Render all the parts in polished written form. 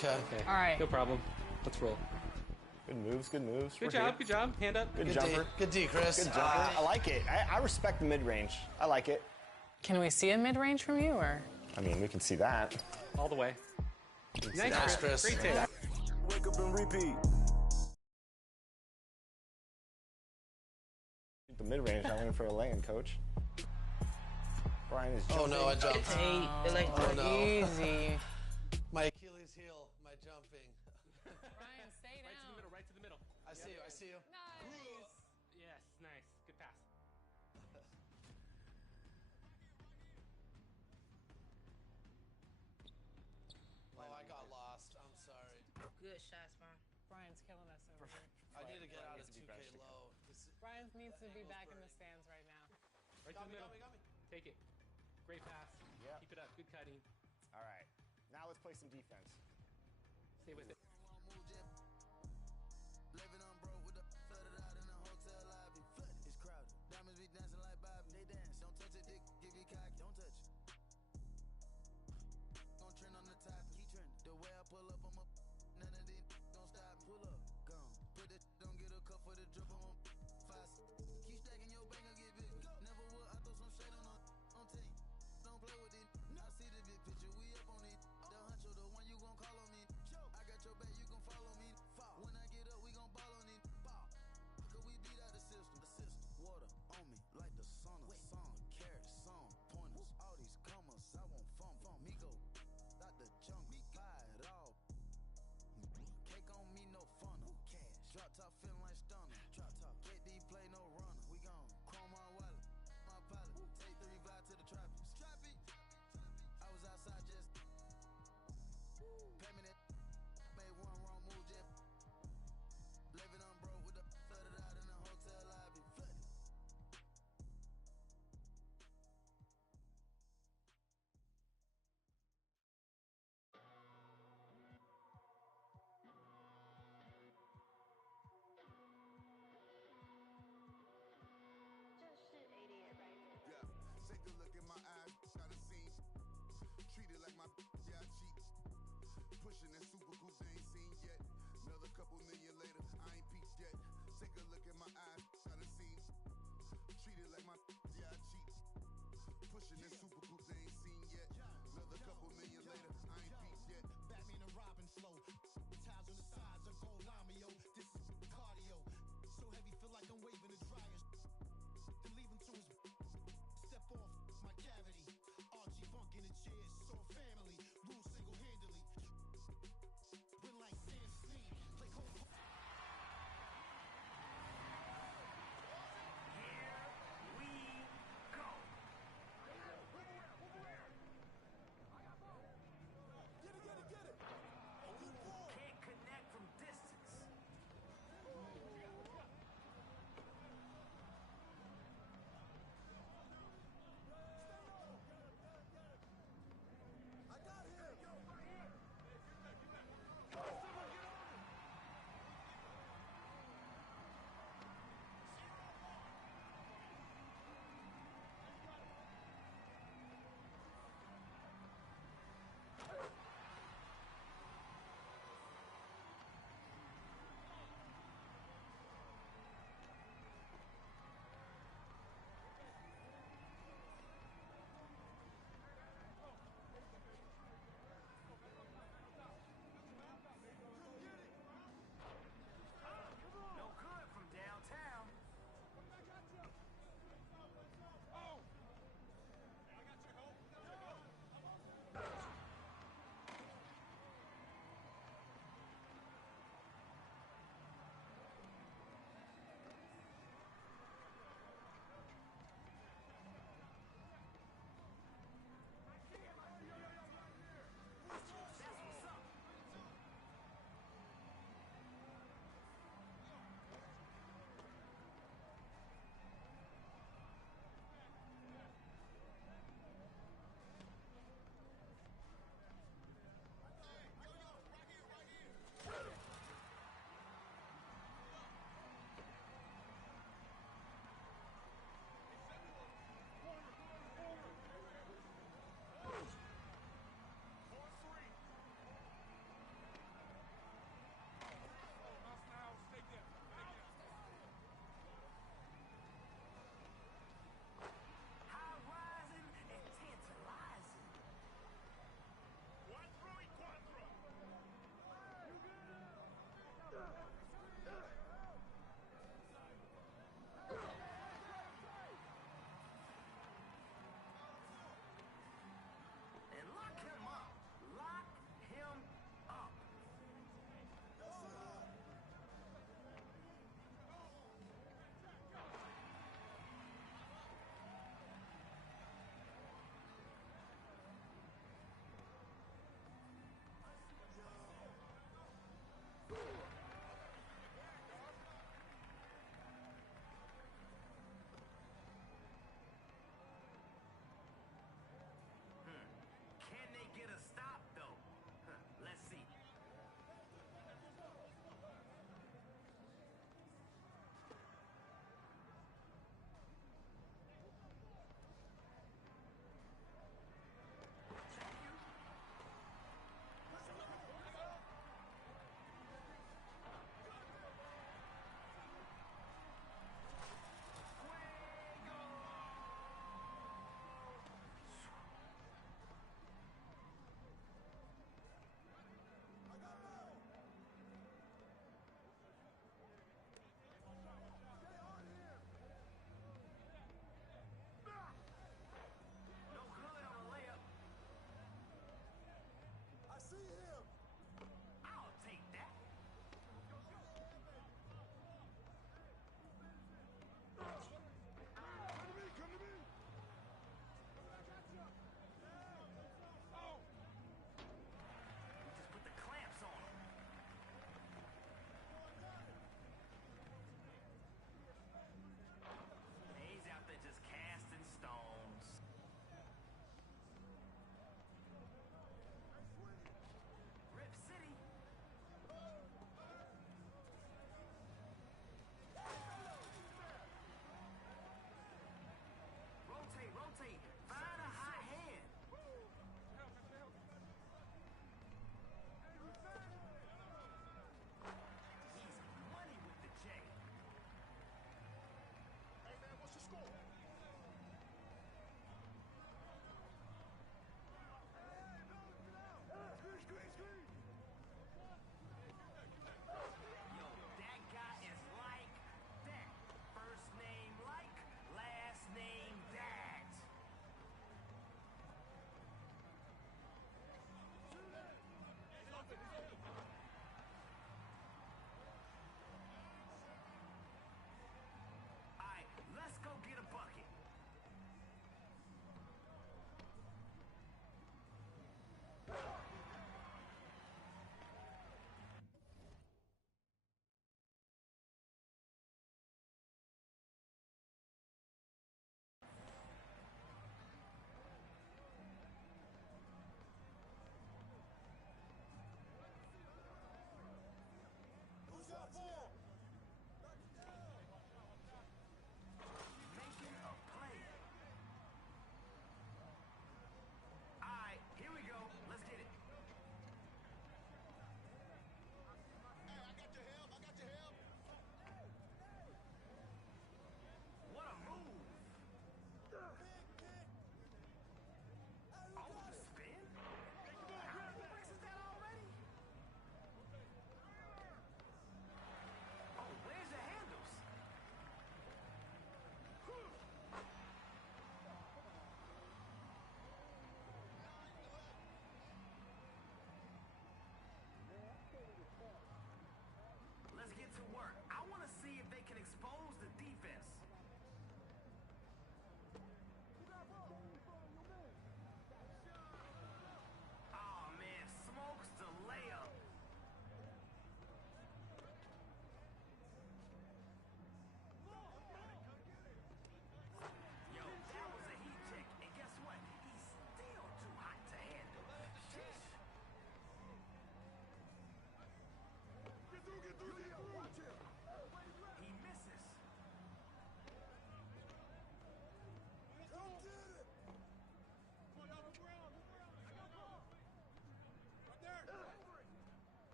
Okay. Okay. All right. No problem. Let's roll. Good moves, good moves. Good job, good job. Hand up. Good jumper. Good D, Chris. Good jumper. I like it. I respect the mid-range. I like it. Can we see a mid-range from you, or? I mean, we can see that. All the way. Nice, Chris. Great take. Wake up and repeat. The mid-range, I went for a lane, coach. Brian is jumping. Oh no, I jumped. Oh, no. easy. My Achilles heel, my jumping. Brian, stay down. Right to the middle. I see you, I see you. Nice. Yes, nice. Good pass. Oh, I got lost. I'm sorry. Good shots, man. Brian's killing us over here. I need to get out of 2K low. Brian needs to be back in the stands right now. Right to the middle. Got me. Take it. Great pass. Yep. Keep it up. Good cutting. All right. Now let's play some defense. Stay with it. Living on broke with the flooded out in the hotel lobby. Flooded. It's crowded. Diamonds be dancing like Bobby. They dance. Don't touch it, dick. Give you cocky. Don't touch it. Gon' trend on the top. He trend. The way I pull up, I'm up. None of these gon' stop. Pull up. Gone. Put it. Don't get a cup for the drip. I'm on fast. Keep stacking your bank and get big. Never will. I throw some shade on team. Don't play with it. I see the big picture. We up on it. The huncho, the one you gon' call on me. I got your back. You gon' follow me. When I get up, we gon' ball on it. Cause we beat out the system. Water on me like the sauna. Song, carrots, song, pointers. All these commas, I won't fumble. Me go out the jungle. Buy it all. Cake on me, no funnel. Cash. Drop top feeling like stunner. Drop top. KD play no runner. We gon' chrome my wallet. My pilot. Take 3 vibe to the tropics. I was outside just. Pay me that. Made one wrong move, just. Living on broke with the flooded out in the hotel lobby. Flooded. Yeah, take a look at my eyes, got a scene. Treat it like my yeah, I cheat. Pushing that super coupe they ain't seen yet. Another couple million later, I ain't peaked yet. Take a look at my eyes, got a scene. Treat it like my yeah, I cheat. Pushing that super coupe they ain't seen yet. Another couple million later, I ain't peaked yet. Batman and Robin flow. Tiles on the sides of gold llama, yo. This is cardio. So heavy, feel like I'm waving the dryer. Then leave him to his step off my cavity. Archie Funk in the chair, so family. Rule single-handedly. Win like Sam Snead. Play cold.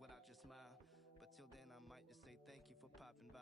without your smile. But till then, I might just say thank you for popping by.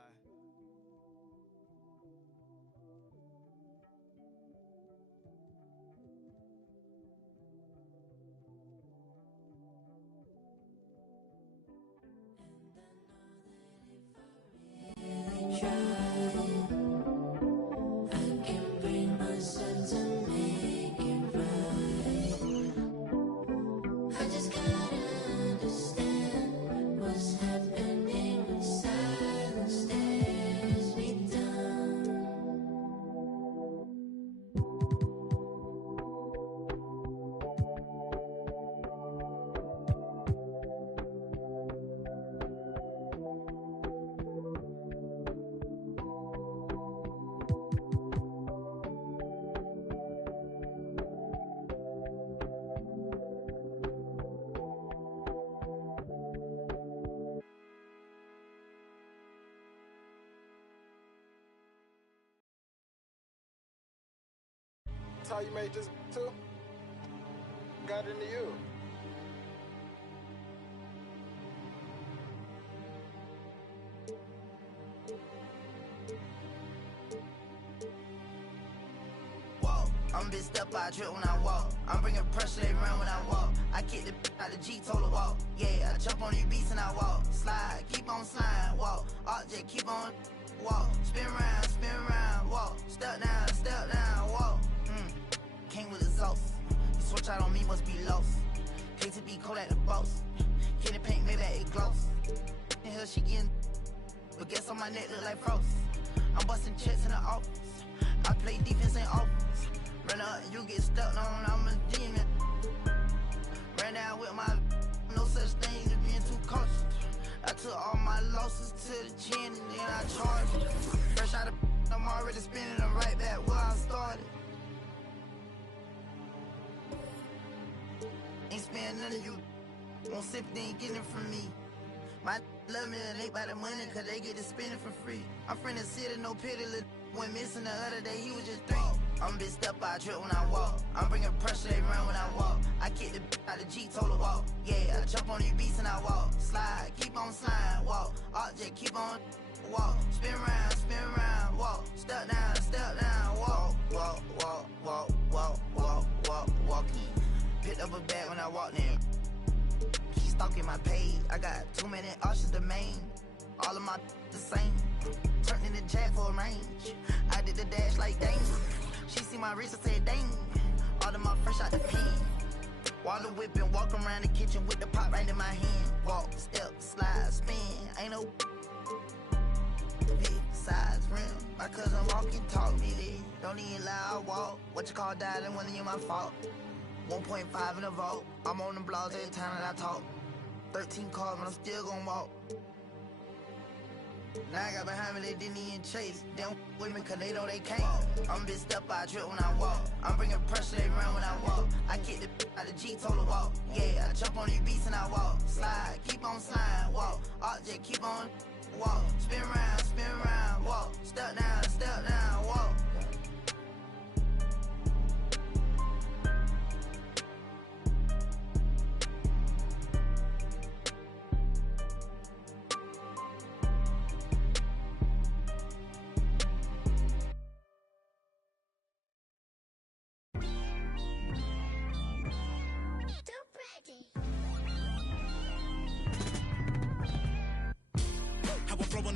That's how you made this too? Got into you. Whoa, I'm bitched up, I trip when I walk. I'm bringing pressure, they run when I walk. I kick the out the G, told her walk. Yeah, I jump on these beats and I walk. Slide, keep on sliding, walk. Object, keep on walk. Spin round, walk. Step down, walk. King with exhaust. You switch out on me, must be lost. KTB cold at the boss. Kitty paint, maybe it gloss. In here she getting, but guess on my neck look like frost. I'm busting checks in the office. I play defense in office. Run up, you get stuck on, I'm a demon. Ran down with my, no such thing as being too cautious. I took all my losses to the chin and then I charged it. Fresh out of, I'm already spinning them right back where I started. Ain't spending none of you. Won't sympathy, ain't getting it from me. My love me and they buy the money cause they get to spend it for free. I'm from the city, no pity. Went missing the other day, he was just 3. I'm bitched up, I trip when I walk. I'm bringing pressure, they run when I walk. I kick the out the G, told her walk. Yeah, I jump on these beats and I walk. Slide, keep on sliding, walk. Object, keep on walk. Spin round, walk. Step down, walking. Picked up a bag when I walked in. She stalking my page. I got too many options to main. All of my the same. Turned in the jack for a range. I did the dash like dang. She see my wrist and said dang. All of my fresh out the pen. While the whip and walk around the kitchen with the pot right in my hand. Walk, step, slide, spin. Ain't no big size rim. My cousin walking, talk me there. Don't even lie, I walk. What you call dialing when you my fault. 1.5 in the vault. I'm on the blogs every time that I talk. 13 cars, but I'm still gon' walk. Now I got behind me, they didn't even chase. They don't with me cause they know they can't. I'm bitched up, I trip when I walk. I'm bringing pressure, they run when I walk. I kick the out the G, told her walk. Yeah, I jump on these beats and I walk. Slide, keep on sliding, walk. Object, keep on walk. Spin round, walk. Step down, walk.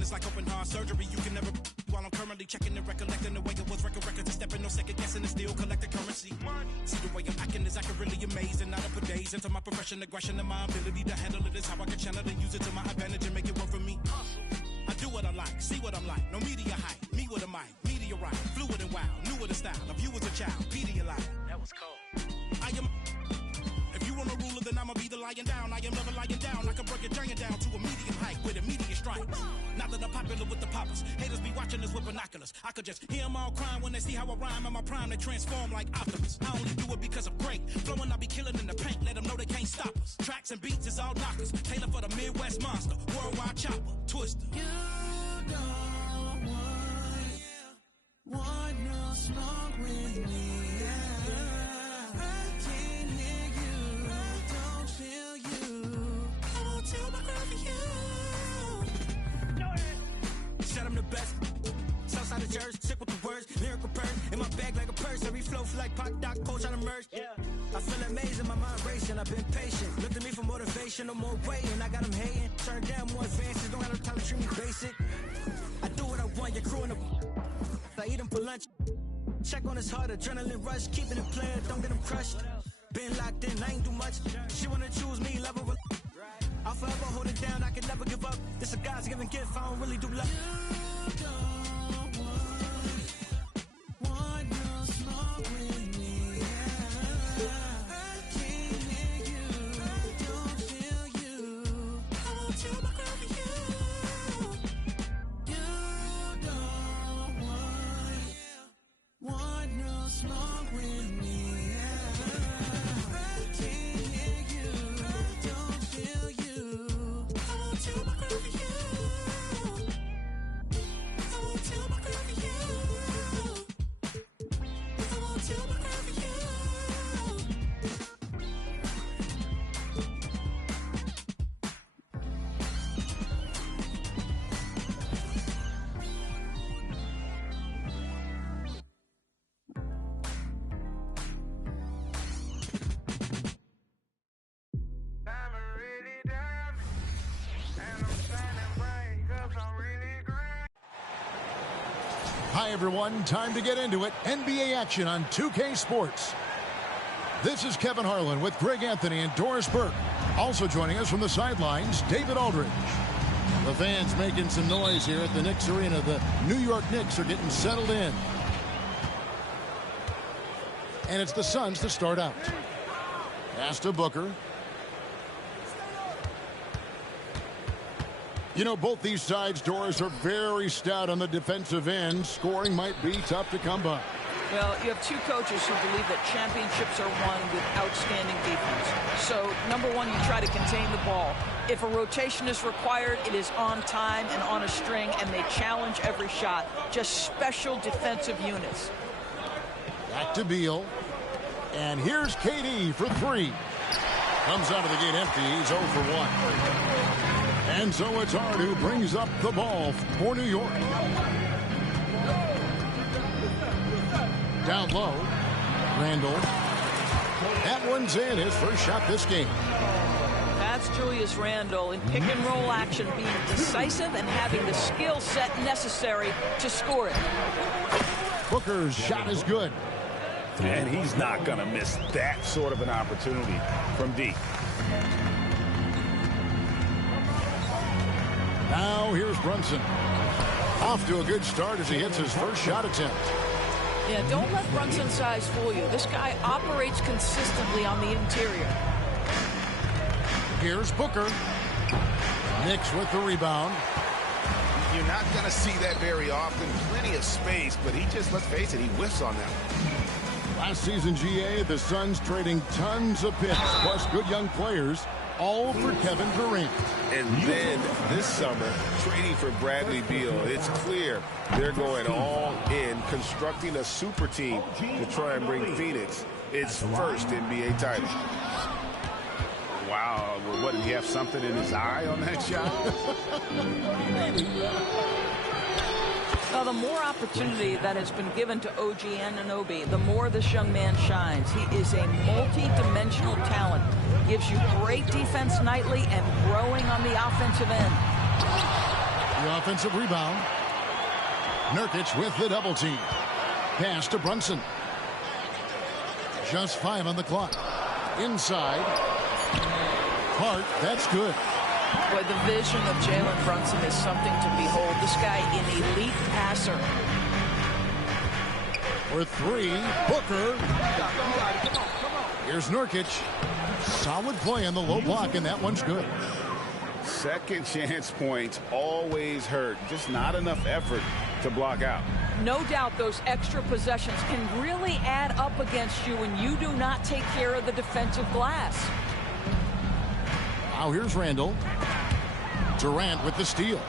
It's like open heart surgery, you can never. While I'm currently checking and recollecting the way it was, records and stepping, no second guessing, and still collect the currency. See the way I'm acting is accurately amazed, and not up for days into my profession, aggression, and my ability to handle it is how I can channel and use it to my advantage and make it work for me. I do what I like, see what I'm like, no media hype, me with a mic, meteorite, fluid and wild, new with a style, of you as a child, Pedialyte. That was cold. I am. If you want a ruler, then I'ma be the lying down. I am never lying down. I can break a giant down to a medium height with immediate strike. Not that I'm popular with the poppers. Haters be watching us with binoculars. I could just hear them all crying when they see how I rhyme. In my prime, they transform like Optimus. I only do it because I'm great. Flowing, I be killing in the paint. Let them know they can't stop us. Tracks and beats is all knockers. Taylor for the Midwest monster. Worldwide chopper. Twister. You don't want no smoke with me. I can't hear you. I don't feel you. I won't tell my the best. Southside of Jersey, sick with the words, lyrical burn in my bag like a purse. Every flow feel like Pac Doc, coach on the merge. Yeah, I feel amazing, my mind racing. I've been patient. Look to me for motivation, no more waiting. I got them hating, turn down more advances. Don't have no time to treat me basic. I do what I want, your crew in the. I eat them for lunch. Check on his heart, adrenaline rush, keeping it playing, don't get him crushed. Been locked in, I ain't do much. She wanna choose me, love her. I'll forever hold it down, I can never give up. This a God's given gift, I don't really do love. You don't want no smoke with me. I can't hear you, I don't feel you. I won't tell my girl for you. You don't want no smoke with me. I can't hear you, I don't feel you. I won't tell my girl for you. I won't tell my girl for you. I won't tell my girl for you. Hi, everyone. Time to get into it. NBA action on 2K Sports. This is Kevin Harlan with Greg Anthony and Doris Burke. Also joining us from the sidelines, David Aldridge. The fans making some noise here at the Knicks Arena. The New York Knicks are getting settled in. And it's the Suns to start out. Pass to Booker. You know, both these sides, Doris, are very stout on the defensive end. Scoring might be tough to come by. Well, you have two coaches who believe that championships are won with outstanding defense. So, number one, you try to contain the ball. If a rotation is required, it is on time and on a string, and they challenge every shot. Just special defensive units. Back to Beal. And here's KD for three. Comes out of the gate empty. He's 0 for 1. And so it's Hart who brings up the ball for New York. Down low. Randall. That one's in. His first shot this game. That's Julius Randle in pick and roll action, being decisive and having the skill set necessary to score it. Booker's shot is good. And he's not going to miss that sort of an opportunity from deep. Now here's Brunson. Off to a good start as he hits his first shot attempt. Yeah, don't let Brunson's size fool you. This guy operates consistently on the interior. Here's Booker. Knicks with the rebound. You're not going to see that very often. Plenty of space, but he just, let's face it, he whiffs on that. Last season, GA, the Suns trading tons of picks, plus good young players, all for Kevin Durant. And then this summer, trading for Bradley Beal. It's clear they're going all in, constructing a super team to try and bring Phoenix its first NBA title. Wow, what, did he have something in his eye on that shot? Well, the more opportunity that has been given to OG Anunoby, the more this young man shines. He is a multi-dimensional talent. Gives you great defense nightly and growing on the offensive end. The offensive rebound. Nurkic with the double team. Pass to Brunson. Just 5 on the clock. Inside. Hart, that's good. Boy, the vision of Jalen Brunson is something to behold. This guy, an elite passer. For 3, Booker. Here's Nurkic. Solid play on the low block, and that one's good. Second chance points always hurt. Just not enough effort to block out. No doubt those extra possessions can really add up against you when you do not take care of the defensive glass. Now here's Randall. Durant with the steal.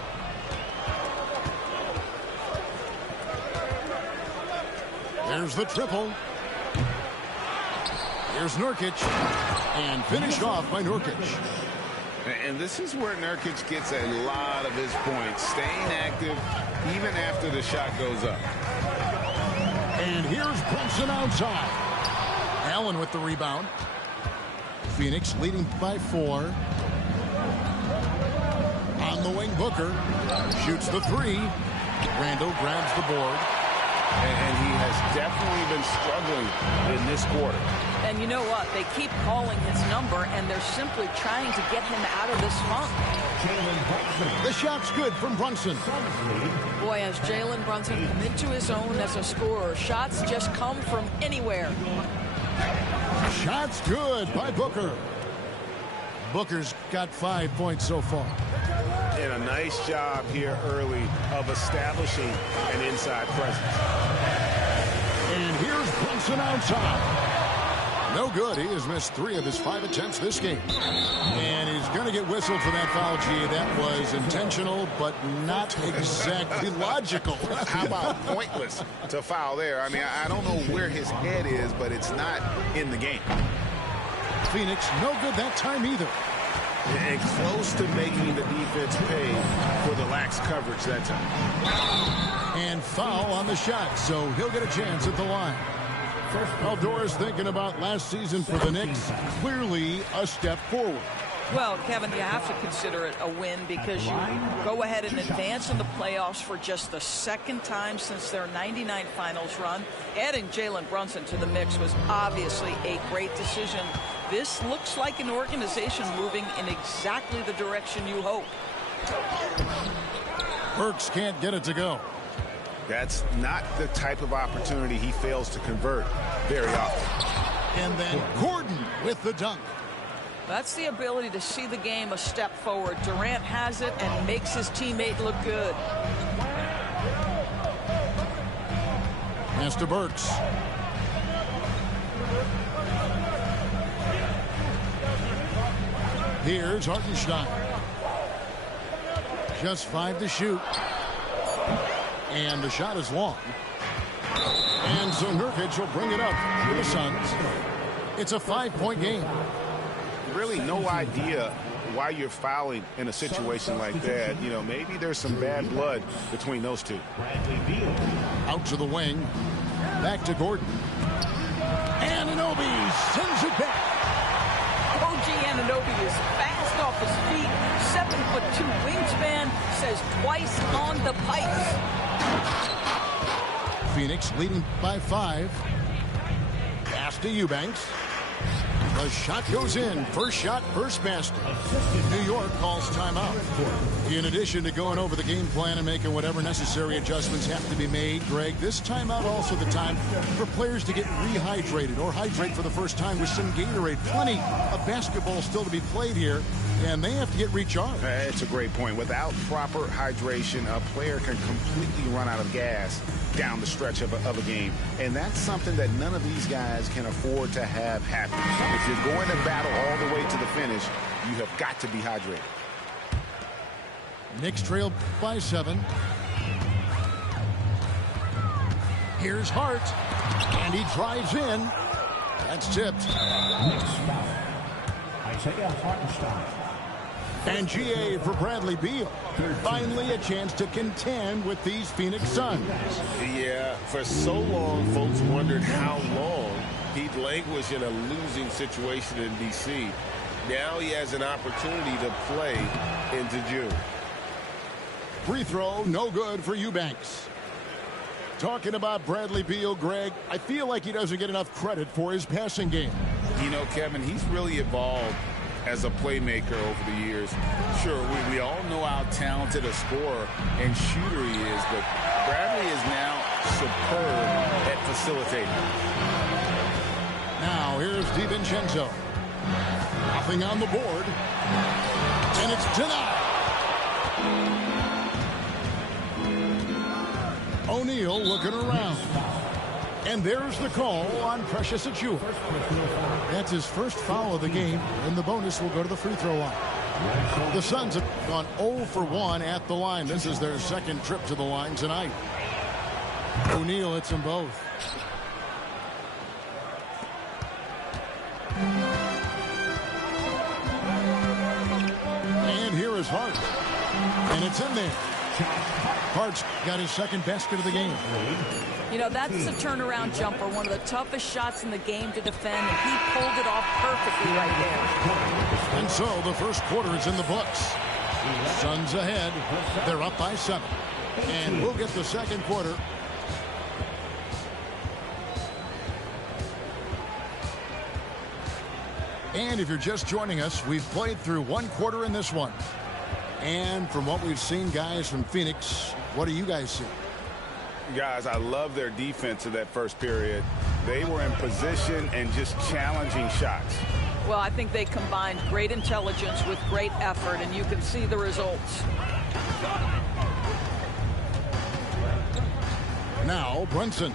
There's the triple. Here's Nurkic. And finished off by Nurkic. And this is where Nurkic gets a lot of his points. Staying active. effective even after the shot goes up. And here's Brunson outside. Allen with the rebound. Phoenix leading by 4. On the wing, Booker shoots the 3. Randall grabs the board. And he has definitely been struggling in this quarter. And you know what? They keep calling his number, and they're simply trying to get him out of this funk. The shot's good from Brunson. Boy, has Jalen Brunson come into his own as a scorer. Shots just come from anywhere. Shot's good by Booker. Booker's got 5 points so far. And a nice job here early of establishing an inside presence. And here's Brunson outside. No good. He has missed 3 of his 5 attempts this game. And he's going to get whistled for that foul, G. That was intentional, but not exactly logical. How about pointless to foul there? I mean, I don't know where his head is, but it's not in the game. Phoenix, no good that time either. And close to making the defense pay for the lax coverage that time. And foul on the shot, so he'll get a chance at the line. Well, Doris, thinking about last season for the Knicks, clearly a step forward. Well, Kevin, you have to consider it a win because you go ahead and advance in the playoffs for just the second time since their '99 finals run. Adding Jalen Brunson to the mix was obviously a great decision. This looks like an organization moving in exactly the direction you hope. Burks can't get it to go. That's not the type of opportunity he fails to convert very often. And then Gordon with the dunk. That's the ability to see the game a step forward. Durant has it and makes his teammate look good. Pass to Burks. Here's Hartenstein. Just 5 to shoot. And the shot is long. And so Nurkic will bring it up for the Suns. It's a 5-point game. Really no idea why you're fouling in a situation like that. You know, maybe there's some bad blood between those two. Out to the wing. Back to Gordon. Anunoby sends it back. OG Anunoby is fast off his feet. 7'2" wingspan, says twice on the pipes. Phoenix leading by 5. Pass to Eubanks. The shot goes in. First shot, first basket. New York calls timeout. In addition to going over the game plan and making whatever necessary adjustments have to be made, Greg, this timeout also the time for players to get rehydrated or hydrate for the first time with some Gatorade. Plenty of basketball still to be played here, and they have to get recharged. It's a great point. Without proper hydration, a player can completely run out of gas down the stretch of a game. And that's something that none of these guys can afford to have happen. If you're going to battle all the way to the finish, you have got to be hydrated. Knicks trail by 7. Here's Hart. And he drives in. That's tipped. Isaiah Hartenstein. And GA for Bradley Beal. Finally a chance to contend with these Phoenix Suns. Yeah, for so long, folks wondered how long he'd languish in a losing situation in D.C. Now he has an opportunity to play into June. Free throw, no good for Eubanks. Talking about Bradley Beal, Greg, I feel like he doesn't get enough credit for his passing game. You know, Kevin, he's really evolved as a playmaker over the years. Sure, we all know how talented a scorer and shooter he is, but Bradley is now superb at facilitating. Now, here's DiVincenzo. Nothing on the board. And it's denied. O'Neal looking around. And there's the call on Precious Achiuwa. That's his first foul of the game, and the bonus will go to the free throw line. The Suns have gone 0 for 1 at the line. This is their second trip to the line tonight. O'Neal hits them both. And here is Hart. And it's in there. Hart's got his second basket of the game. You know, that's a turnaround jumper, one of the toughest shots in the game to defend, and he pulled it off perfectly right there. And so the first quarter is in the books. Suns ahead. They're up by 7. And we'll get the second quarter. And if you're just joining us, we've played through one quarter in this one. And from what we've seen, guys, from Phoenix, what do you guys see? Guys, I love their defense in that first period. They were in position and just challenging shots. Well, I think they combined great intelligence with great effort, and you can see the results. Now, Brunson.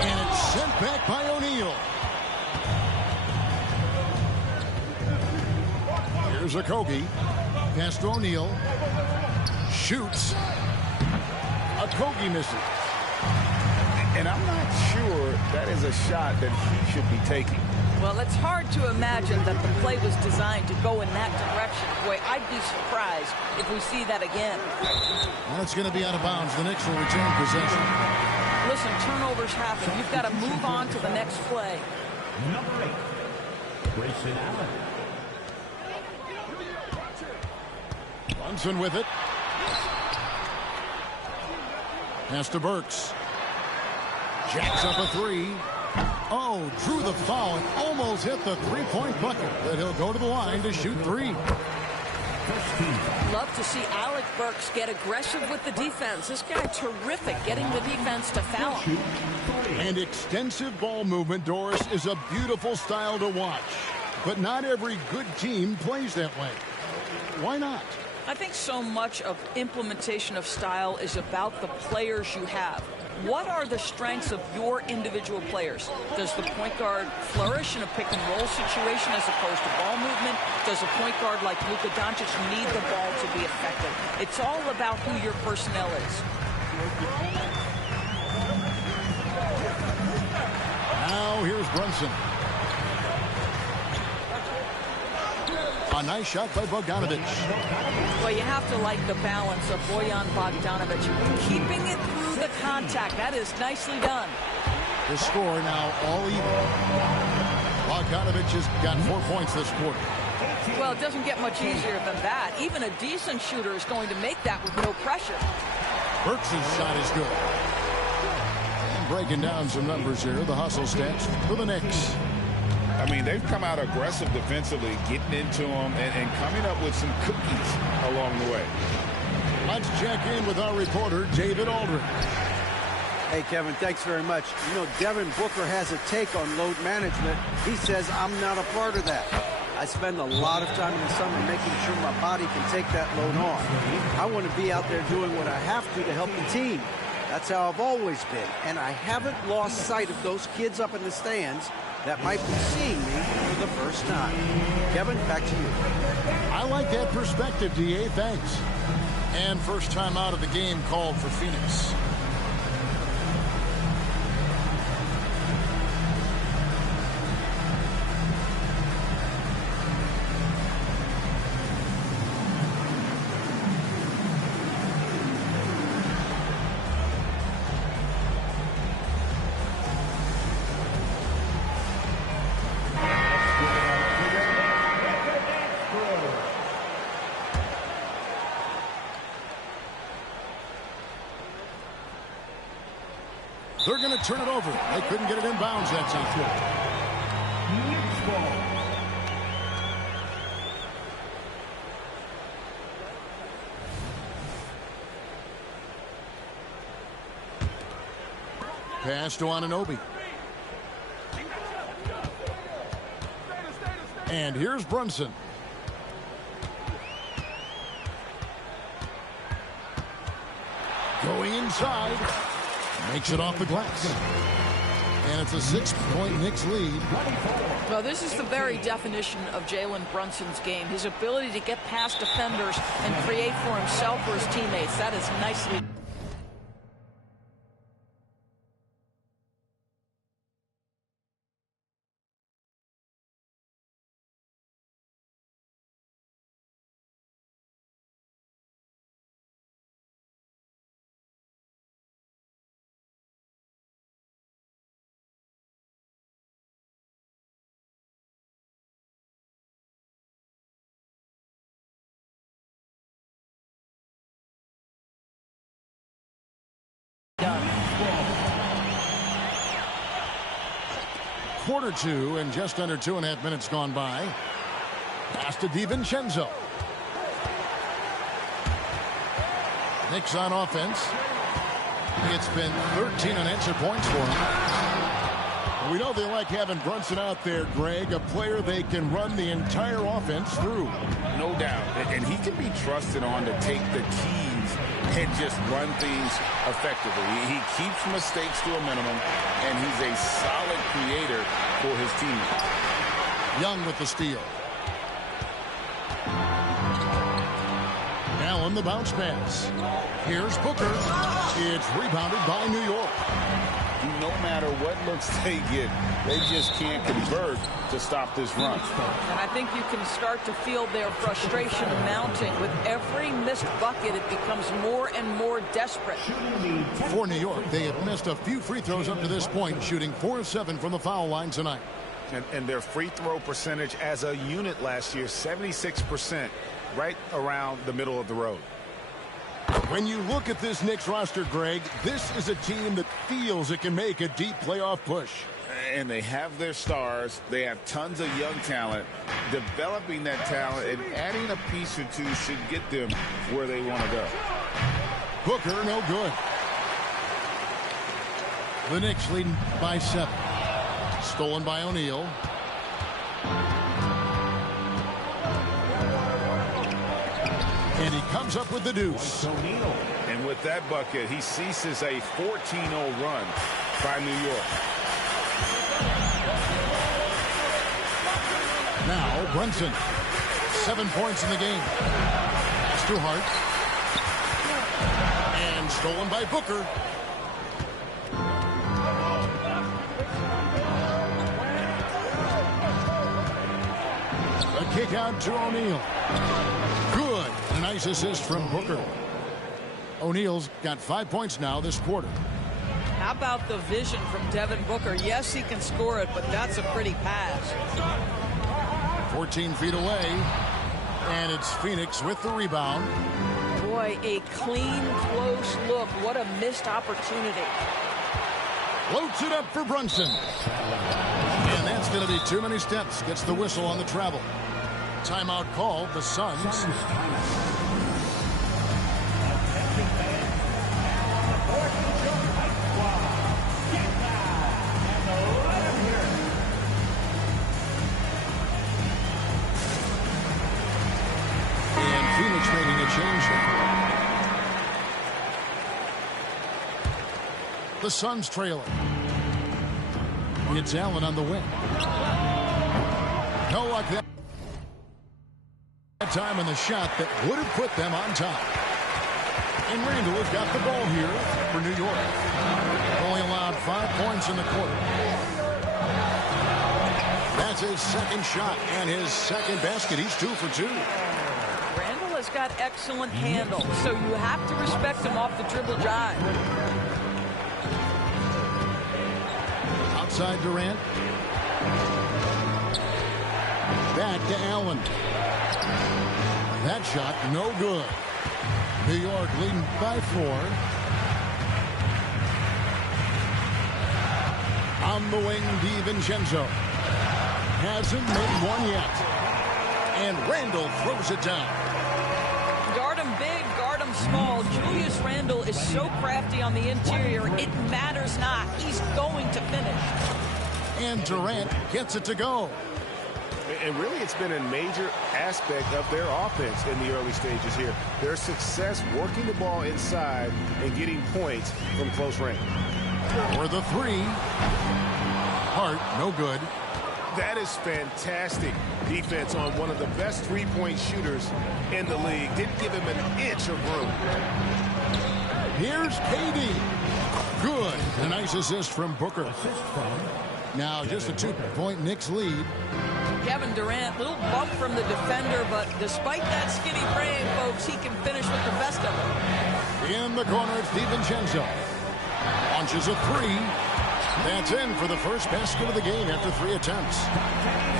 And it's sent back by O'Neal. Here's Okogie. Pass to O'Neal. Shoots. Okogie misses. And I'm not sure that is a shot that he should be taking. Well, it's hard to imagine that the play was designed to go in that direction. Boy, I'd be surprised if we see that again. Well, it's going to be out of bounds. The Knicks will return possession. Listen, turnovers happen. You've got to move on to the next play. Number 8, Grayson Allen. Brunson with it. Pass to Burks. Jacks up a 3. Oh, drew the foul and almost hit the three-point bucket. But he'll go to the line to shoot 3. Love to see Alec Burks get aggressive with the defense. This guy terrific getting the defense to foul him. And extensive ball movement, Doris, is a beautiful style to watch. But not every good team plays that way. Why not? I think so much of implementation of style is about the players you have. What are the strengths of your individual players? Does the point guard flourish in a pick-and-roll situation as opposed to ball movement? Does a point guard like Luka Doncic need the ball to be effective? It's all about who your personnel is. Now here's Brunson. A nice shot by Bogdanovic. Well, you have to like the balance of Bojan Bogdanovic. Keeping it through the contact. That is nicely done. The score now all even. Bogdanovic has got 4 points this quarter. Well, it doesn't get much easier than that. Even a decent shooter is going to make that with no pressure. Burks' shot is good. And breaking down some numbers here, the hustle stats for the Knicks. I mean, they've come out aggressive defensively, getting into them and coming up with some cookies along the way. Let's check in with our reporter, David Aldridge. Hey, Kevin, thanks very much. You know, Devin Booker has a take on load management. He says, I'm not a part of that. I spend a lot of time in the summer making sure my body can take that load on. I want to be out there doing what I have to help the team. That's how I've always been. And I haven't lost sight of those kids up in the stands that might be seeing me for the first time. Kevin, back to you. I like that perspective, D.A. Thanks. And first time out of the game called for Phoenix. They're going to turn it over. They couldn't get it in bounds that time. Pass to Anunoby. And here's Brunson. Going inside. Makes it off the glass. And it's a 6-point Knicks lead. Well, this is the very definition of Jalen Brunson's game. His ability to get past defenders and create for himself or his teammates. That is nicely quarter two and just under 2.5 minutes gone by. Pass to DiVincenzo. Knicks on offense. It's been 13 unanswered points for him. We know they like having Brunson out there, Greg, a player they can run the entire offense through. No doubt. And he can be trusted on to take the keys and just run things effectively. He keeps mistakes to a minimum, and he's a solid creator for his teammates. Young with the steal. Allen the bounce pass. Here's Booker. It's rebounded by New York. No matter what looks they get, they just can't convert to stop this run. And I think you can start to feel their frustration mounting. With every missed bucket, it becomes more and more desperate. For New York, they have missed a few free throws up to this point, shooting 4 of 7 from the foul line tonight. And their free throw percentage as a unit last year, 76%, right around the middle of the road. When you look at this Knicks roster, Greg, this is a team that feels it can make a deep playoff push. And they have their stars. They have tons of young talent. Developing that talent and adding a piece or two should get them where they want to go. Booker, no good. The Knicks leading by 7. Stolen by O'Neal. And he comes up with the deuce. And with that bucket, he ceases a 14-0 run by New York. Now Brunson. 7 points in the game. Pass to Hart. And stolen by Booker. A kick out to O'Neal. Good. A nice assist from Booker. O'Neal's got 5 points now this quarter. How about the vision from Devin Booker? Yes, he can score it, but that's a pretty pass. 14 feet away. And it's Phoenix with the rebound. Boy, a clean, close look. What a missed opportunity. Floats it up for Brunson. And that's going to be too many steps. Gets the whistle on the travel. Timeout called. The Suns. And Phoenix making a change. The Suns trailing. It's Allen on the wing. No luck that time on the shot that would have put them on top. And Randall has got the ball here for New York. Only allowed 5 points in the quarter. That's his second shot and his second basket. He's 2 for 2. Randall has got excellent handle, so you have to respect him off the dribble drive. Outside Durant. Back to Allen. That shot no good. New York leading by 4. On the wing, DiVincenzo. Hasn't made one yet. And Randall throws it down. Guard him big, guard him small. Julius Randle is so crafty on the interior, it matters not. He's going to finish. And Durant gets it to go. And really, it's been a major aspect of their offense in the early stages here. Their success working the ball inside and getting points from close range. For the 3. Hart, no good. That is fantastic defense on one of the best three-point shooters in the league. Didn't give him an inch of room. Here's KD. Good. A nice assist from Booker. Now just a 2-point Knicks lead. Kevin Durant, little bump from the defender, but despite that skinny frame, folks, he can finish with the best of it. In the corner, it's DiVincenzo. Launches a 3. That's in for the first basket of the game after 3 attempts.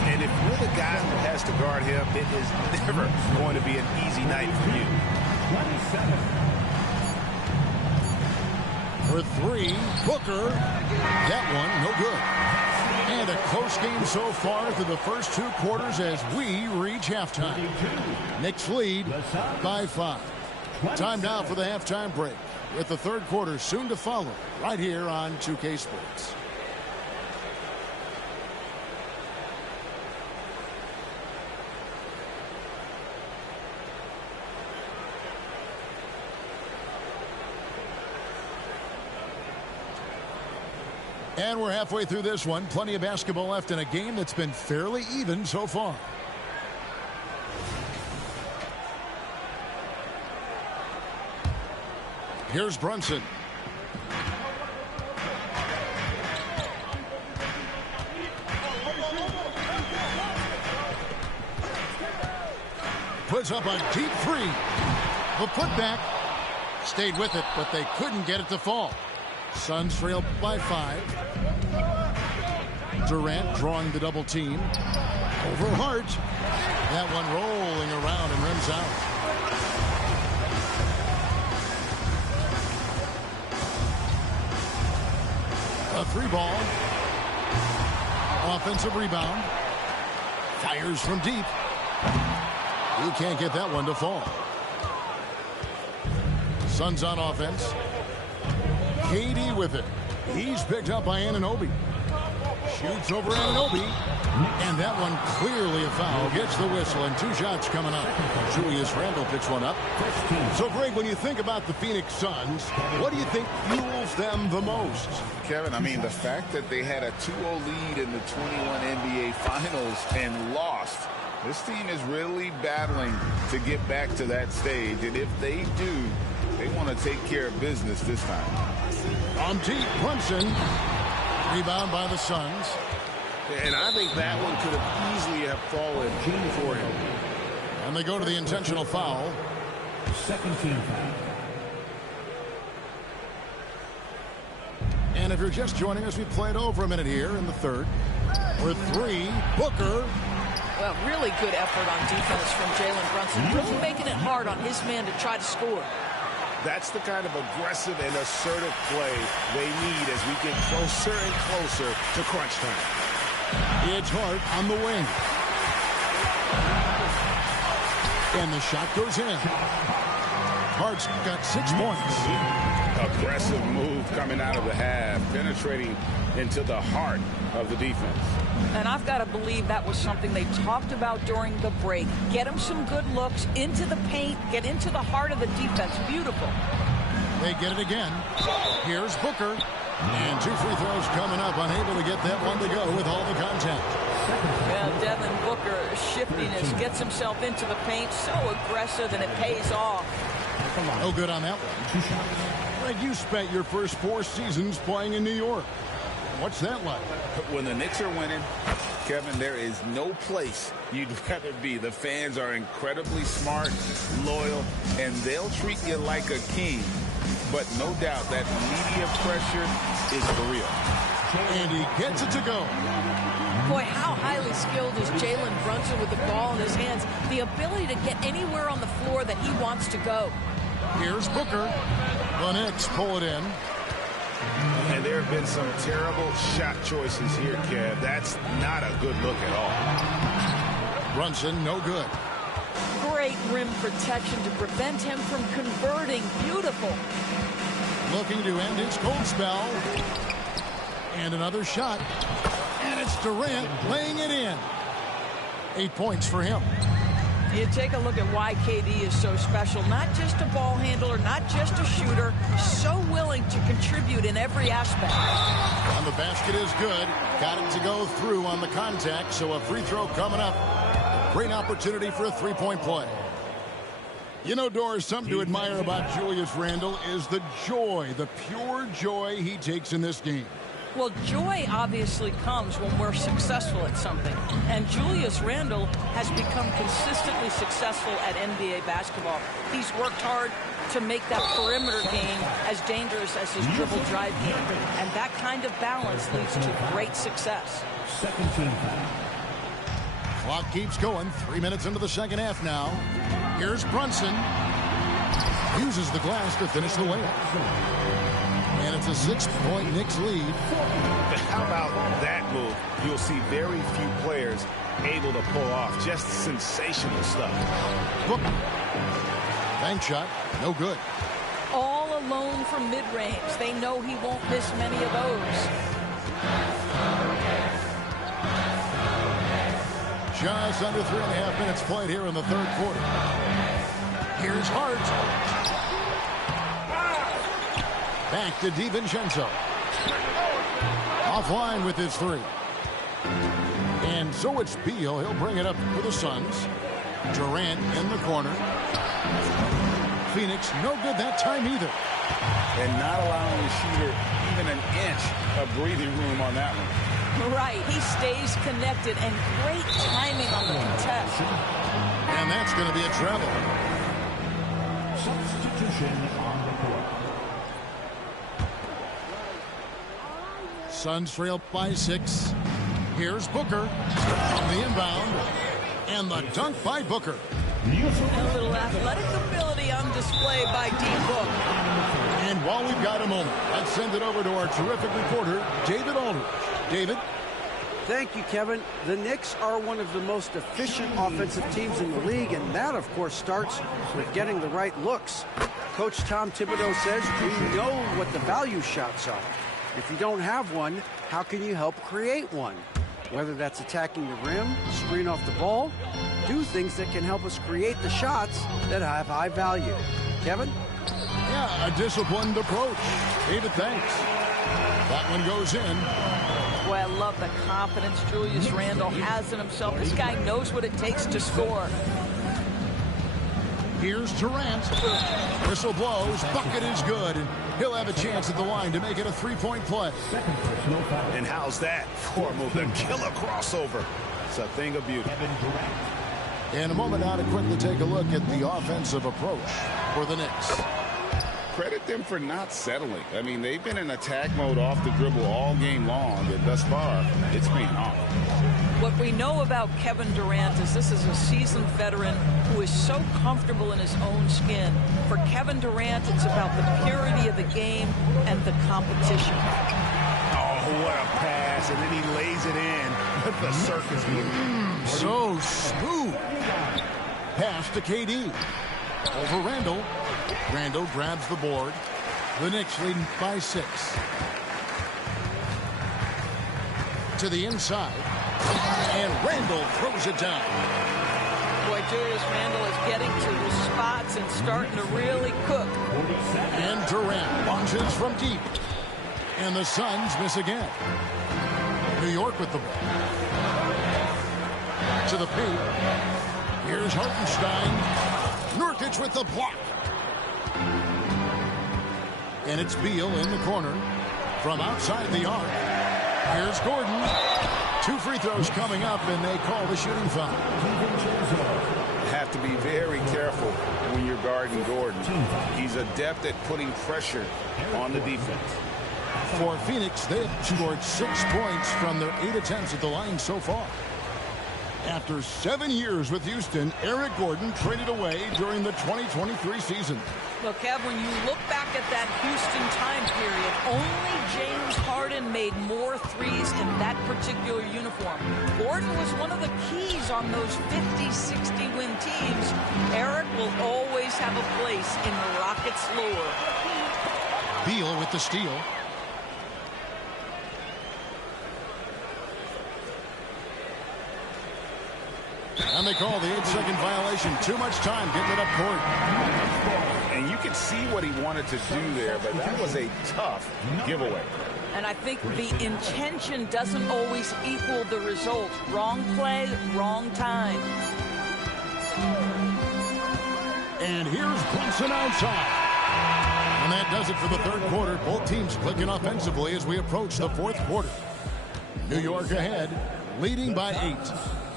And if you're the guy who has to guard him, it is never going to be an easy night for you. 27. For 3, Booker. That one, no good. And a close game so far through the first 2 quarters as we reach halftime. Knicks lead by 5. Time now for the halftime break, with the third quarter soon to follow right here on 2K Sports. And we're halfway through this one. Plenty of basketball left in a game that's been fairly even so far. Here's Brunson. Puts up a deep 3. The putback stayed with it, but they couldn't get it to fall. Suns trail by 5. Durant drawing the double team. Over Hart. That one rolling around and rims out. A 3-ball. Offensive rebound. Fires from deep. You can't get that one to fall. Suns on offense. KD with it. He's picked up by Anunoby. Shoots over Anunoby. And that one clearly a foul. Gets the whistle and 2 shots coming up. Julius Randle picks one up. So, Greg, when you think about the Phoenix Suns, what do you think fuels them the most? Kevin, I mean, the fact that they had a 2-0 lead in the 21 NBA Finals and lost. This team is really battling to get back to that stage. And if they do, they want to take care of business this time. On deep, Brunson. Rebound by the Suns. And I think that one could have easily have fallen for him. And they go to the intentional foul. Second team foul. And if you're just joining us, we played over a minute here in the third. We're 3. Booker. Well, really good effort on defense from Jalen Brunson. Really making it hard on his man to try to score. That's the kind of aggressive and assertive play they need as we get closer and closer to crunch time. It's Hart on the wing. And the shot goes in. Hart's got 6 points. Aggressive move coming out of the half, penetrating into the heart of the defense. And I've got to believe that was something they talked about during the break. Get him some good looks into the paint, get into the heart of the defense. Beautiful. They get it again. Here's Booker. And 2 free throws coming up, unable to get that one to go with all the contact. Yeah, Devin Booker, shiftiness, gets himself into the paint, so aggressive, and it pays off. No good on that one. Greg, you spent your first 4 seasons playing in New York. What's that like? When the Knicks are winning, Kevin, there is no place you'd rather be. The fans are incredibly smart, loyal, and they'll treat you like a king. But no doubt that media pressure is for real. And he gets it to go. Boy, how highly skilled is Jalen Brunson with the ball in his hands. The ability to get anywhere on the floor that he wants to go. Here's Booker. The Knicks pull it in. And there have been some terrible shot choices here, Kev. That's not a good look at all. Brunson, no good. Great rim protection to prevent him from converting. Beautiful. Looking to end his cold spell. And another shot. And it's Durant laying it in. 8 points for him. You take a look at why KD is so special. Not just a ball handler, not just a shooter. So willing to contribute in every aspect. And the basket is good. Got it to go through on the contact. So a free throw coming up. Great opportunity for a 3-point play. You know, Doris, something to admire about Julius Randle is the joy, the pure joy he takes in this game. Well, joy obviously comes when we're successful at something. And Julius Randle has become consistently successful at NBA basketball. He's worked hard to make that perimeter game as dangerous as his dribble drive game. And that kind of balance leads to great success. Second team foul. Clock keeps going. 3 minutes into the second half now. Here's Brunson. Uses the glass to finish the layup. And it's a 6-point Knicks lead. How about that move? You'll see very few players able to pull off just sensational stuff. Booker. Bank shot, no good. All alone from mid-range. They know he won't miss many of those. Just under 3.5 minutes played here in the third quarter. Here's Hart. Back to DiVincenzo. Offline with his three. And so it's Beal. He'll bring it up for the Suns. Durant in the corner. Phoenix, no good that time either. And not allowing the shooter even an inch of breathing room on that one. Right, he stays connected, and great timing on the contest. And that's going to be a travel. Substitution on the court. Suns trail by 6. Here's Booker on the inbound. And the dunk by Booker. A little athletic ability on display by D-Book. And while we've got a moment, let's send it over to our terrific reporter, David Aldridge. David? Thank you, Kevin. The Knicks are one of the most efficient offensive teams in the league, and that, of course, starts with getting the right looks. Coach Tom Thibodeau says we know what the value shots are. If you don't have one, how can you help create one? Whether that's attacking the rim, screen off the ball, do things that can help us create the shots that have high value. Kevin? Yeah, a disciplined approach. David, thanks. That one goes in. Boy, I love the confidence Julius Randle has in himself. This guy knows what it takes to score. Here's Durant. Whistle blows. Bucket is good. And he'll have a chance at the line to make it a 3-point play. And how's that for a move? The killer crossover. It's a thing of beauty. In a moment now to quickly take a look at the offensive approach for the Knicks. Credit them for not settling. I mean, they've been in attack mode off the dribble all game long, and thus far, it's paying off. What we know about Kevin Durant is this is a seasoned veteran who is so comfortable in his own skin. For Kevin Durant, it's about the purity of the game and the competition. Oh, what a pass, and then he lays it in with the circus move. So smooth. Pass to KD. Over Randle. Randle grabs the board. The Knicks leading by 6. To the inside. And Randle throws it down. Boy, Julius Randle is getting to the spots and starting to really cook. And Durant launches from deep. And the Suns miss again. New York with the ball. To the paint. Here's Hartenstein. Nurkic with the block. And it's Beal in the corner from outside the arc. Here's Gordon. 2 free throws coming up, and they call the shooting foul. Have to be very careful when you're guarding Gordon. He's adept at putting pressure on the defense. For Phoenix, they have scored 6 points from their 8 attempts at the line so far. After 7 years with Houston, Eric Gordon traded away during the 2023 season. Well, Kev, when you look back at that Houston time period, only James Harden made more threes in that particular uniform. Gordon was one of the keys on those 50-60 win teams. Eric will always have a place in the Rockets' lore. Beal with the steal. And they call the 8-second violation. Too much time getting it up court. And you can see what he wanted to do there, but that was a tough giveaway. And I think the intention doesn't always equal the result. Wrong play, wrong time. And here's Brunson outside. And that does it for the third quarter. Both teams clicking offensively as we approach the fourth quarter. New York ahead, leading by 8.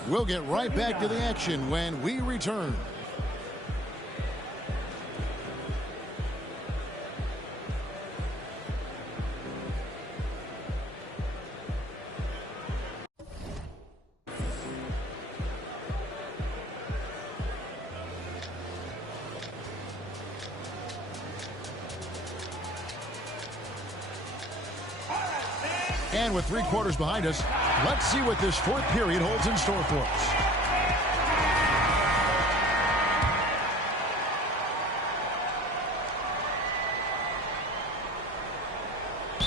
We'll get right back to the action when we return. And with 3 quarters behind us, let's see what this fourth period holds in store for us.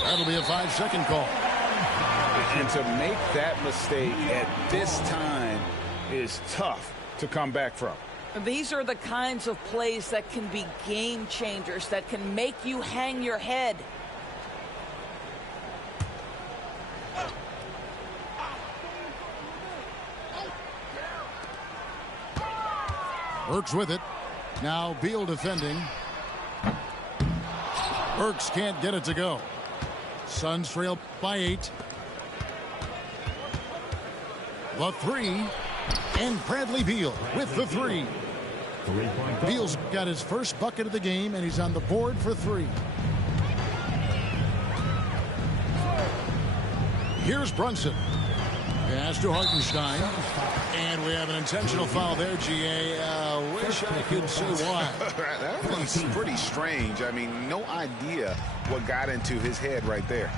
That'll be a 5-second call. And to make that mistake at this time is tough to come back from. These are the kinds of plays that can be game changers, that can make you hang your head. Burks with it. Now Beal defending. Burks can't get it to go. Suns trail by 8. The 3. And Bradley Beal with the 3. Beal's got his first bucket of the game, and he's on the board for 3. Here's Brunson. Pass to Hartenstein. And we have an intentional foul there, G.A. Wish I could say why. That was pretty strange. I mean, no idea what got into his head right there.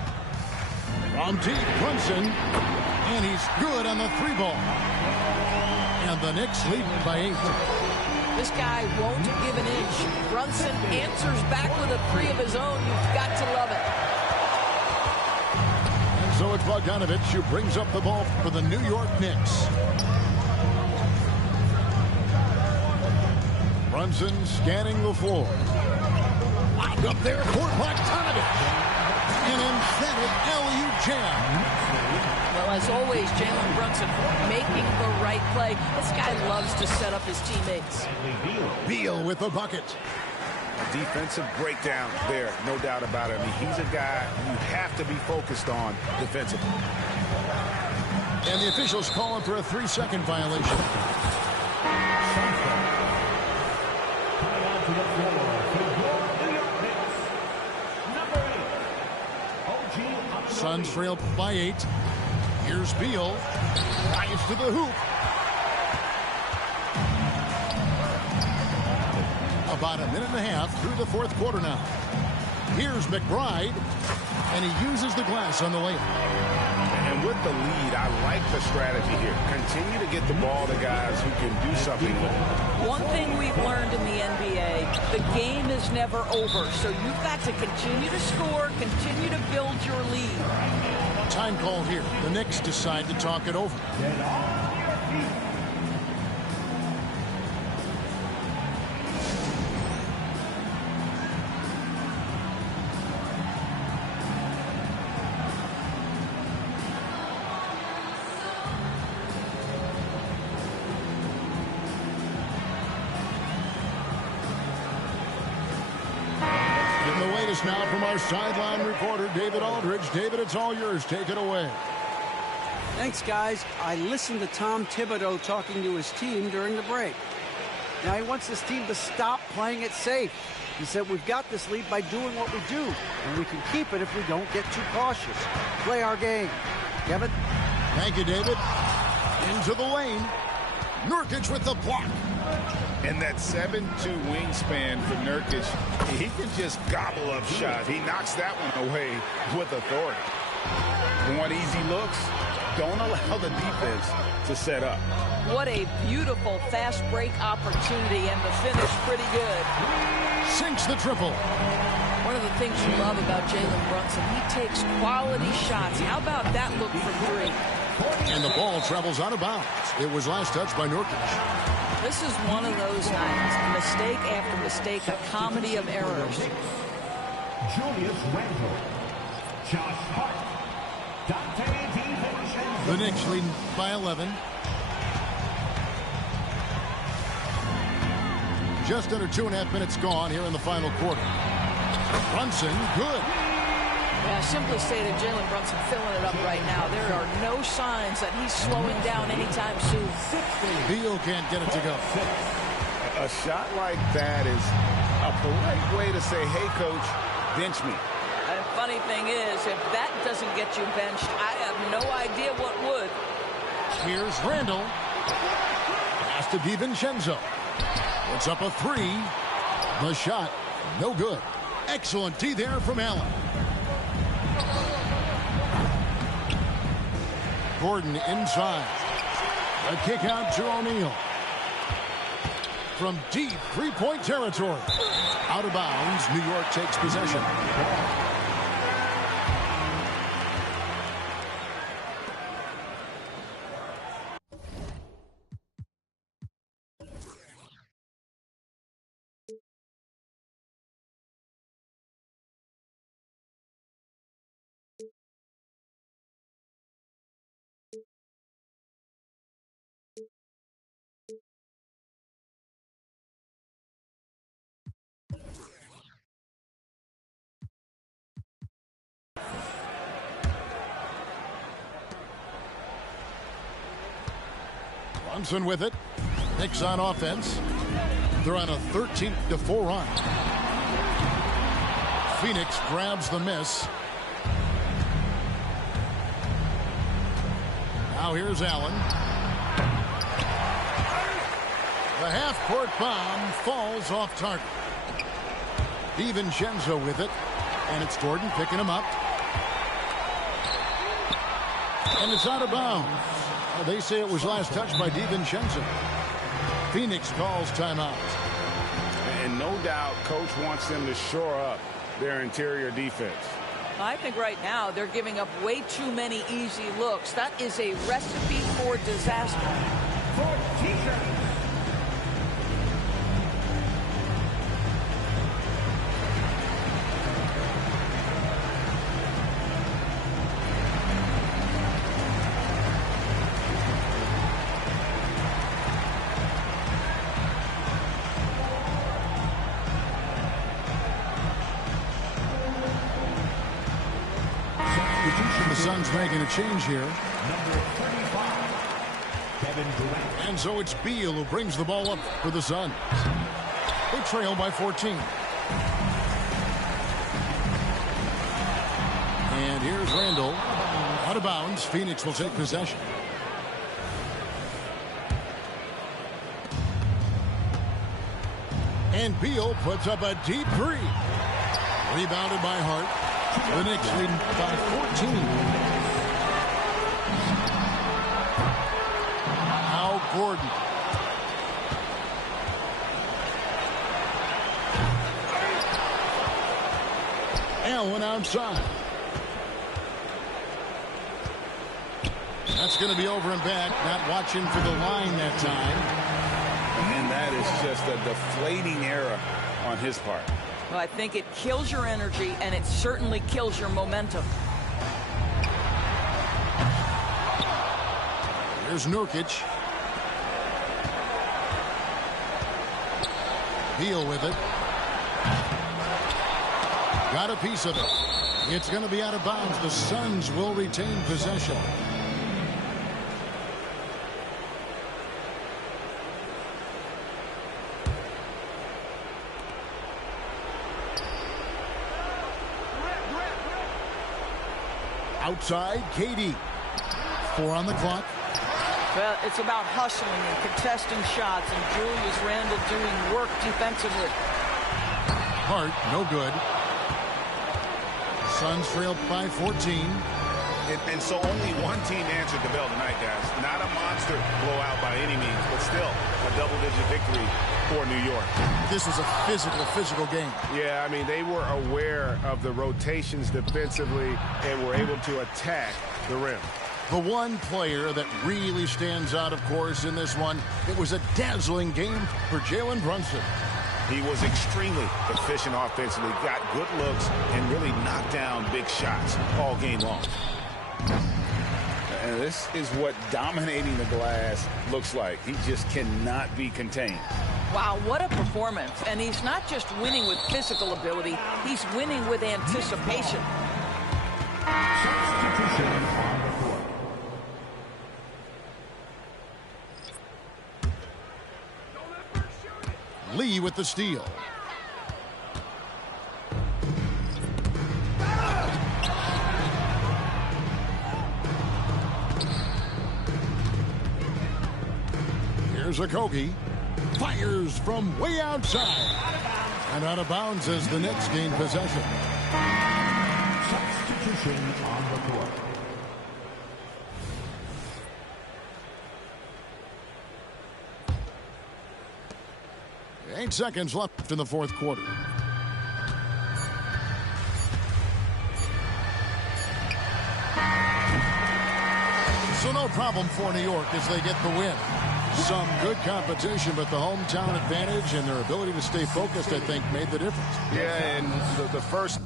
From deep, Brunson. And he's good on the 3 ball. And the Knicks lead by 8. This guy won't give an inch. Brunson answers back with a 3 of his own. You've got to love it. And so it's Bogdanovich who brings up the ball for the New York Knicks. Brunson scanning the floor. Up there for Bogdanovich. An emphatic LU jam. Well, as always, Jalen Brunson making the right play. This guy loves to set up his teammates. Beal with the bucket. Defensive breakdown there, no doubt about it. I mean, he's a guy you have to be focused on defensively. And the officials calling for a 3-second violation. Suns trail by 8. Here's Beal. Drives to the hoop. About a minute and a half through the fourth quarter now. Here's McBride. And he uses the glass on the layup. And with the lead, I like the strategy here. Continue to get the ball to guys who can do something with it. One thing we've learned in the NBA, the game is never over. So you've got to continue to score, continue to build your lead. Time call here. The Knicks decide to talk it over. Now from our sideline reporter, David Aldridge. David, it's all yours. Take it away. Thanks, guys. I listened to Tom Thibodeau talking to his team during the break. Now he wants his team to stop playing it safe. He said, we've got this lead by doing what we do, and we can keep it if we don't get too cautious. Play our game. Kevin? Thank you, David. Into the lane. Nurkic with the block. And that 7'2" wingspan for Nurkic, he can just gobble up shots. He knocks that one away with authority. Want easy looks? Don't allow the defense to set up. What a beautiful fast break opportunity, and the finish pretty good. Sinks the triple. One of the things you love about Jalen Brunson, he takes quality shots. How about that look for 3? And the ball travels out of bounds. It was last touched by Nurkic. This is one of those nights. Mistake after mistake, a comedy of errors. Julius Randle, Josh Hart, Dante DiVincenzo. The Knicks leading by 11. Just under 2.5 minutes gone here in the final quarter. Brunson, good. Yeah, simply stated, Jalen Brunson filling it up right now. There are no signs that he's slowing down anytime soon. Beal can't get it to go. A shot like that is a polite way to say, hey, coach, bench me. And the funny thing is, if that doesn't get you benched, I have no idea what would. Here's Randall. Pass to DiVincenzo. It's up a 3. The shot, no good. Excellent D there from Allen. Gordon inside. A kick out to O'Neal. From deep three-point territory. Out of bounds, New York takes possession. Brunson with it. Knicks on offense. They're on a 13-4 run. Phoenix grabs the miss. Now here's Allen. The half-court bomb falls off target. DiVincenzo with it. And it's Gordon picking him up. And it's out of bounds. They say it was last touched by DiVincenzo. Phoenix calls timeout. And no doubt, Coach wants them to shore up their interior defense. I think right now they're giving up way too many easy looks. That is a recipe for disaster. The Suns making a change here. Number 35, Kevin Durant. And so it's Beal who brings the ball up for the Suns. They trail by 14. And here's Randall. Out of bounds. Phoenix will take possession. And Beal puts up a deep three. Rebounded by Hart. The Knicks lead by 14. Now Gordon. Allen outside. That's going to be over and back. Not watching for the line that time. And that is just a deflating error on his part. Well, I think it kills your energy, and it certainly kills your momentum. Here's Nurkic. Beal with it. Got a piece of it. It's going to be out of bounds. The Suns will retain possession. Outside, KD. 4 on the clock. Well, it's about hustling and contesting shots, and Julius Randle doing work defensively. Hart, no good. Suns trail by 14. And so only one team answered the bell tonight, guys. Not a monster blowout by any means, but still a double-digit victory for New York. This was a physical game. Yeah, I mean, they were aware of the rotations defensively and were able to attack the rim. The one player that really stands out, of course, in this one, it was a dazzling game for Jalen Brunson. He was extremely efficient offensively, got good looks, and really knocked down big shots all game long. And this is what dominating the glass looks like. He just cannot be contained. Wow, what a performance. And he's not just winning with physical ability, he's winning with anticipation. Substitution on the court. Lee with the steal. Here's Okogie. Fires from way outside. And out of bounds as the Knicks gain possession. Substitution on the court. 8 seconds left in the fourth quarter. So no problem for New York as they get the win. Some good competition, but the hometown advantage and their ability to stay focused, I think, made the difference. Yeah, and the first